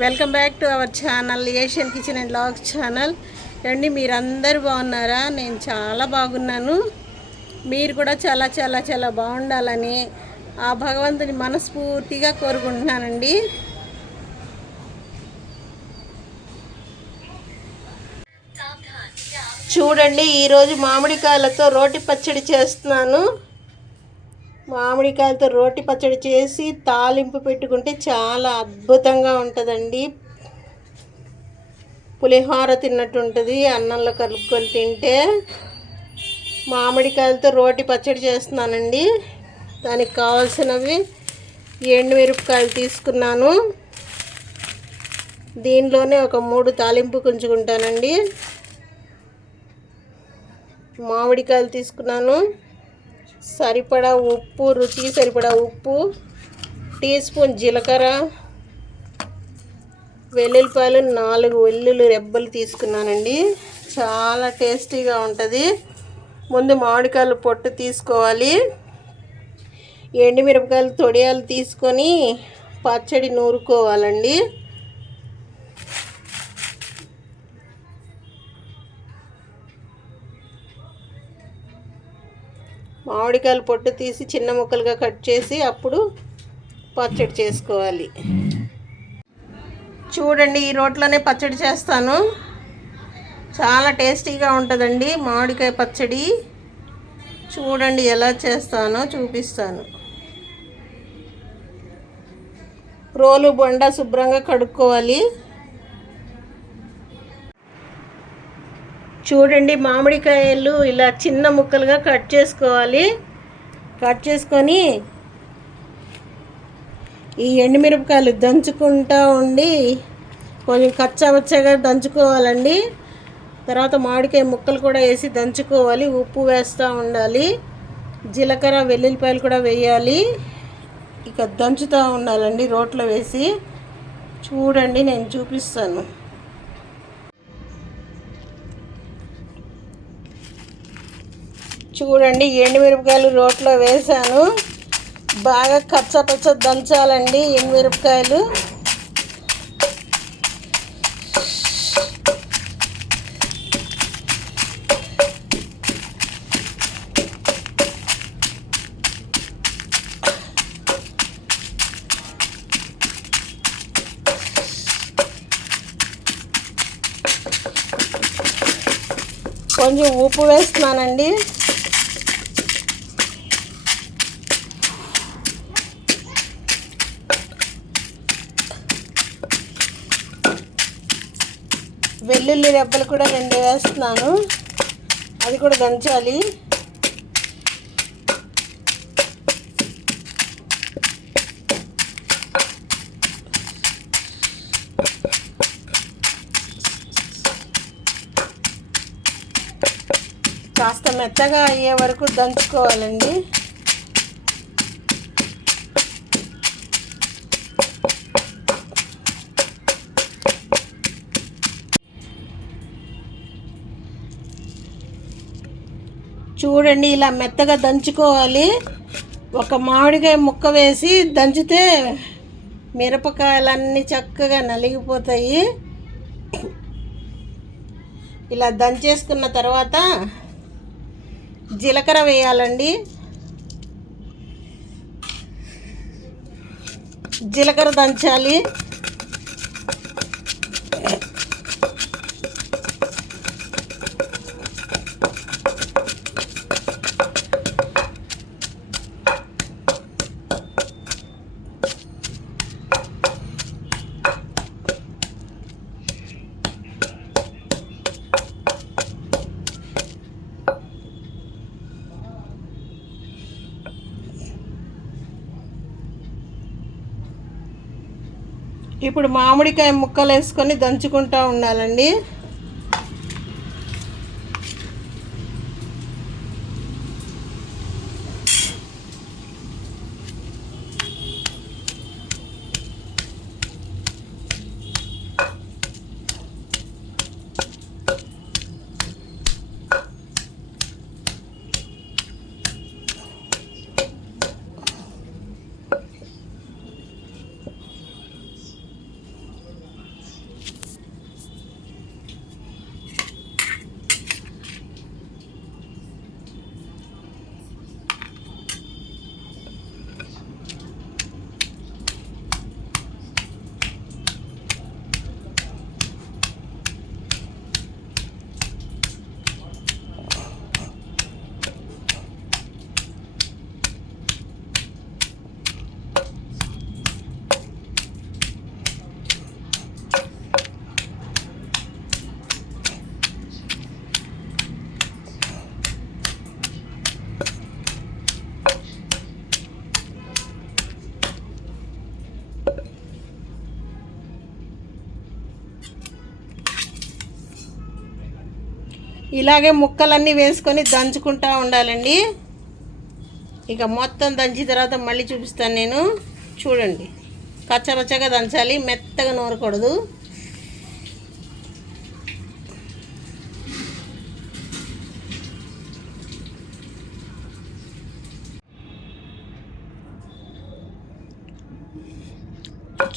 Welcome back to our channel Asian kitchen and vlogs channel. అండి మీరందరూ బాగున్నారా? నేను చాలా బాగున్నాను. మీరు కూడా చాలా చాలా చాలా బాగుండాలని ఆ భగవంతుని మనస్ఫూర్తిగా కోరుకుంటున్నానండి. చూడండి, ఈరోజు మామిడికాయలతో రోటి పచ్చడి చేస్తున్నాను. మామిడికాయలతో రోటి పచ్చడి చేసి తాలింపు పెట్టుకుంటే చాలా అద్భుతంగా ఉంటుందండి. పులిహోర తిన్నట్టు ఉంటుంది అన్నంలో కలుపుకొని తింటే. మామిడికాయలతో రోటి పచ్చడి చేస్తున్నానండి. దానికి కావాల్సినవి ఎండుమిరపకాయలు తీసుకున్నాను. దీనిలోనే ఒక 3 తాలింపు కుంచుకుంటానండి. మామిడికాయలు తీసుకున్నాను. సరిపడా ఉప్పు, రుచికి సరిపడా ఉప్పు, టీ స్పూన్ జీలకర్ర, వెల్లుల్లిపాయలు 4 వెల్లుల్లి రెబ్బలు తీసుకున్నానండి. చాలా టేస్టీగా ఉంటుంది. ముందు మామిడికాయలు పొట్టు తీసుకోవాలి. ఎండుమిరపకాయలు తొడియాలు తీసుకొని పచ్చడి నూరుకోవాలండి. మామిడికాయలు పొట్టు తీసి చిన్న ముక్కలుగా కట్ చేసి అప్పుడు పచ్చడి చేసుకోవాలి. చూడండి, ఈ రోట్లోనే పచ్చడి చేస్తాను. చాలా టేస్టీగా ఉంటుందండి మామిడికాయ పచ్చడి. చూడండి ఎలా చేస్తానో చూపిస్తాను. రోలు బొండ శుభ్రంగా కడుక్కోవాలి. చూడండి, మామిడికాయలు ఇలా చిన్న ముక్కలుగా కట్ చేసుకోవాలి. కట్ చేసుకొని ఈ ఎండుమిరపకాయలు దంచుకుంటూ ఉండి కొంచెం కచ్చాపచ్చాగా దంచుకోవాలండి. తర్వాత మామిడికాయ ముక్కలు కూడా వేసి దంచుకోవాలి. ఉప్పు వేస్తూ ఉండాలి. జీలకర్ర వెల్లుల్లిపాయలు కూడా వేయాలి. ఇక దంచుతూ ఉండాలండి రోట్లో వేసి. చూడండి, నేను చూపిస్తాను. చూడండి, ఎండుమిరపకాయలు రోట్లో వేసాను. బాగా కచ్చపచ్చ దంచాలండి ఎండుమిరపకాయలు. కొంచెం ఉప్పు వేస్తున్నానండి. వెల్లుల్లి రెబ్బలు కూడా 2 వేస్తున్నాను. అది కూడా దంచాలి. కాస్త మెత్తగా అయ్యే వరకు దంచుకోవాలండి. చూడండి, ఇలా మెత్తగా దంచుకోవాలి. ఒక మామిడికాయ ముక్క వేసి దంచితే మిరపకాయలన్నీ చక్కగా నలిగిపోతాయి. ఇలా దంచేసుకున్న తర్వాత జీలకర్ర వేయాలండి. జీలకర్ర దంచాలి. ఇప్పుడు మామిడికాయ ముక్కలు వేసుకొని దంచుకుంటూ ఉండాలండి. ఇలాగే ముక్కలన్నీ వేసుకొని దంచుకుంటూ ఉండాలండి. ఇక మొత్తం దంచిన తర్వాత మళ్ళీ చూపిస్తాను నేను. చూడండి, కచ్చపచ్చగా దంచాలి, మెత్తగా నూరకూడదు.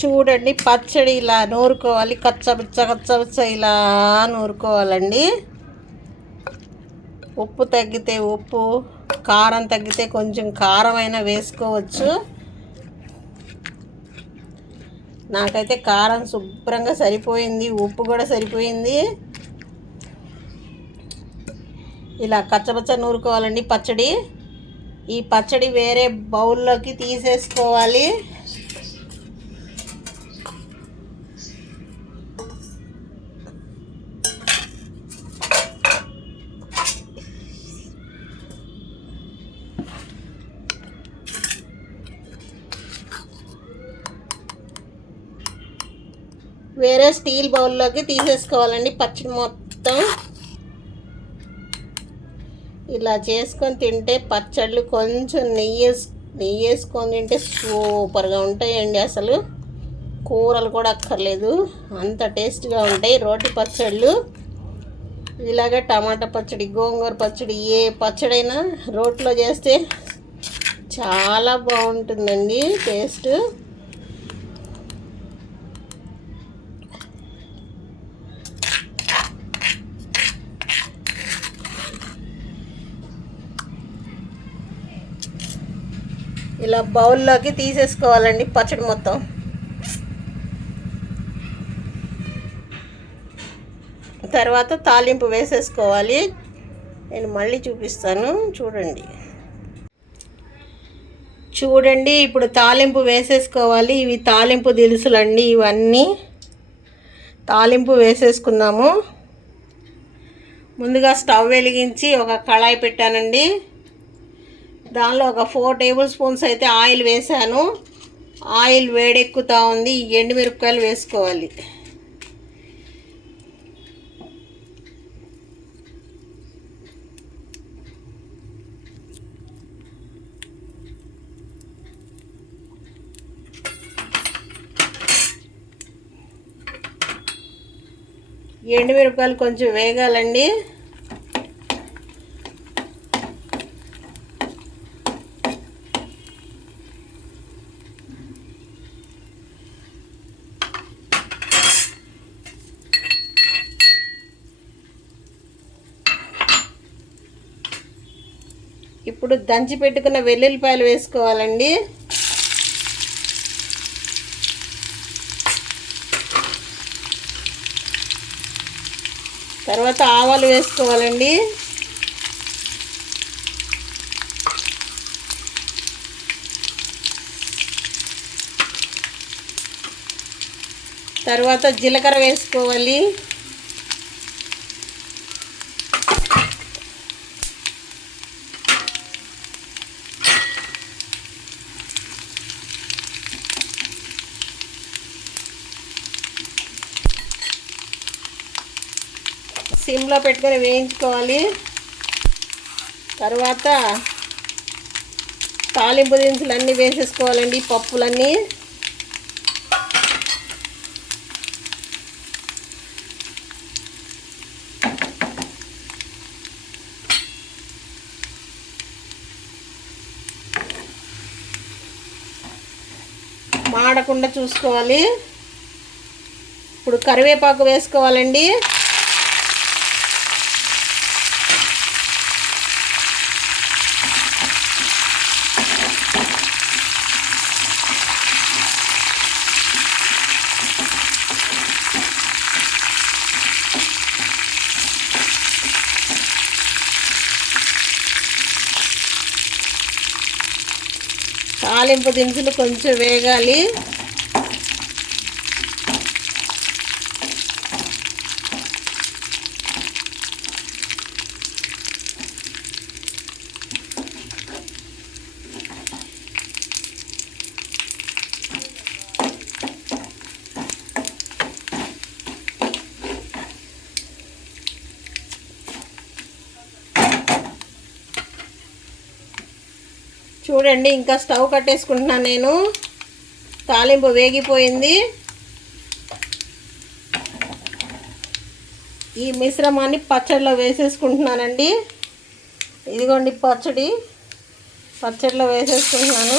చూడండి, పచ్చడి ఇలా నూరుకోవాలి, కచ్చపచ్చ ఇలా నూరుకోవాలండి. ఉప్పు తగ్గితే ఉప్పు, కారం తగ్గితే కొంచెం కారం అయినా వేసుకోవచ్చు. నాకైతే కారం శుభ్రంగా సరిపోయింది, ఉప్పు కూడా సరిపోయింది. ఇలా కచ్చపచ్చ నూరుకోవాలండి పచ్చడి. ఈ పచ్చడి వేరే బౌల్లోకి తీసేసుకోవాలి. వేరే స్టీల్ బౌల్లోకి తీసేసుకోవాలండి పచ్చడి మొత్తం. ఇలా చేసుకొని తింటే పచ్చళ్ళు కొంచెం నెయ్యి వేసుకొని తింటే సూపర్గా ఉంటాయండి. అసలు కూరలు కూడా అక్కర్లేదు, అంత టేస్ట్గా ఉంటాయి రోటి పచ్చళ్ళు. ఇలాగే టమాటా పచ్చడి, గోంగూర పచ్చడి, ఏ పచ్చడైనా రోట్లో చేస్తే చాలా బాగుంటుందండి టేస్ట్. ఇలా బౌల్లోకి తీసేసుకోవాలండి పచ్చడి మొత్తం. తర్వాత తాలింపు వేసేసుకోవాలి. నేను మళ్ళీ చూపిస్తాను, చూడండి. ఇప్పుడు తాలింపు వేసేసుకోవాలి. ఇవి తాలింపు దినుసులండి, ఇవన్నీ తాలింపు వేసేసుకుందాము. ముందుగా స్టవ్ వెలిగించి ఒక కళాయి పెట్టానండి. దానిలో ఒక 4 టేబుల్ స్పూన్స్ అయితే ఆయిల్ వేసాను. ఆయిల్ వేడెక్కుతూ ఉంది. ఎండుమిరపకాయలు వేసుకోవాలి. ఎండుమిరపకాయలు కొంచెం వేగాలండి. ఇప్పుడు దంచి పెట్టుకున్న వెల్లుల్లిపాయలు వేసుకోవాలండి. తర్వాత ఆవాలు వేసుకోవాలండి. తర్వాత జీలకర్ర వేసుకోవాలి. సిమ్లో పెట్టుకొని వేయించుకోవాలి. తర్వాత తాలింపు దినుసులు అన్నీ వేసేసుకోవాలండి, పప్పులన్నీ. మాడకుండా చూసుకోవాలి. ఇప్పుడు కరివేపాకు వేసుకోవాలండి. తాలింపు దినుసులు కొంచెం వేగాలి. చూడండి ఇంకా స్టవ్ కట్టేసుకుంటున్నాను నేను. తాలింపు వేగిపోయింది. ఈ మిశ్రమాన్ని పచ్చడిలో వేసేసుకుంటున్నానండి. ఇదిగోండి పచ్చడిలో వేసేసుకుంటున్నాను.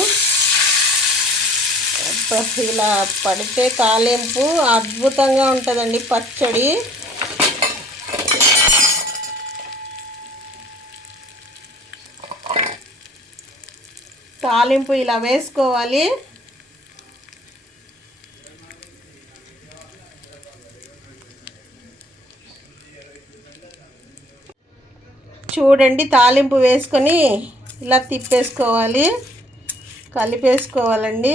ఇలా పడితే తాలింపు అద్భుతంగా ఉంటుందండి పచ్చడి. తాలింపు ఇలా వేసుకోవాలి. చూడండి తాలింపు వేసుకొని ఇలా తిప్పేసుకోవాలి, కలిపేసుకోవాలండి.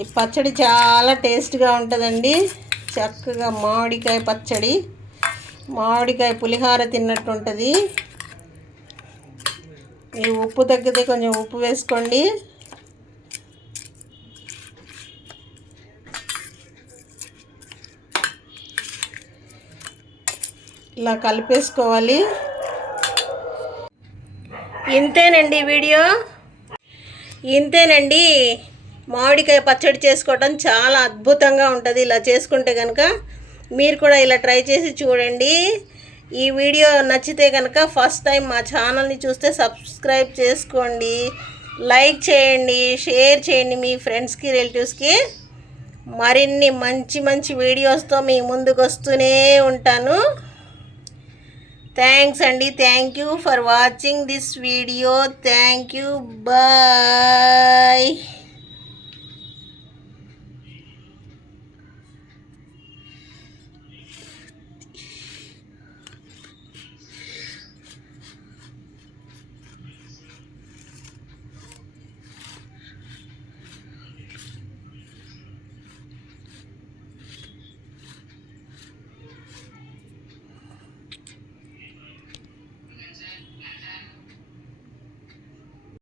ఈ పచ్చడి చాలా టేస్ట్గా ఉంటుందండి. చక్కగా మామిడికాయ పచ్చడి, మామిడికాయ పులిహార తిన్నట్టు ఉంటుంది. ఈ ఉప్పు తగ్గితే కొంచెం ఉప్పు వేసుకోండి. ఇలా కలిపేసుకోవాలి. ఇంతేనండి వీడియో. ఇంతేనండి, మామిడికాయ పచ్చడి చేసుకోవటం చాలా అద్భుతంగా ఉంటుంది. ఇలా చేసుకుంటే కనుక మీరు కూడా ఇలా ట్రై చేసి చూడండి. ఈ వీడియో నచ్చితే కనుక ఫస్ట్ టైం మా ఛానల్ని చూస్తే సబ్స్క్రైబ్ చేసుకోండి, లైక్ చేయండి, షేర్ చేయండి మీ ఫ్రెండ్స్కి, రిలేటివ్స్కి. మరిన్ని మంచి మంచి వీడియోస్తో మీ ముందుకు వస్తూనే ఉంటాను. థ్యాంక్స్ అండి. Thank you for watching this video. Thank you. Bye.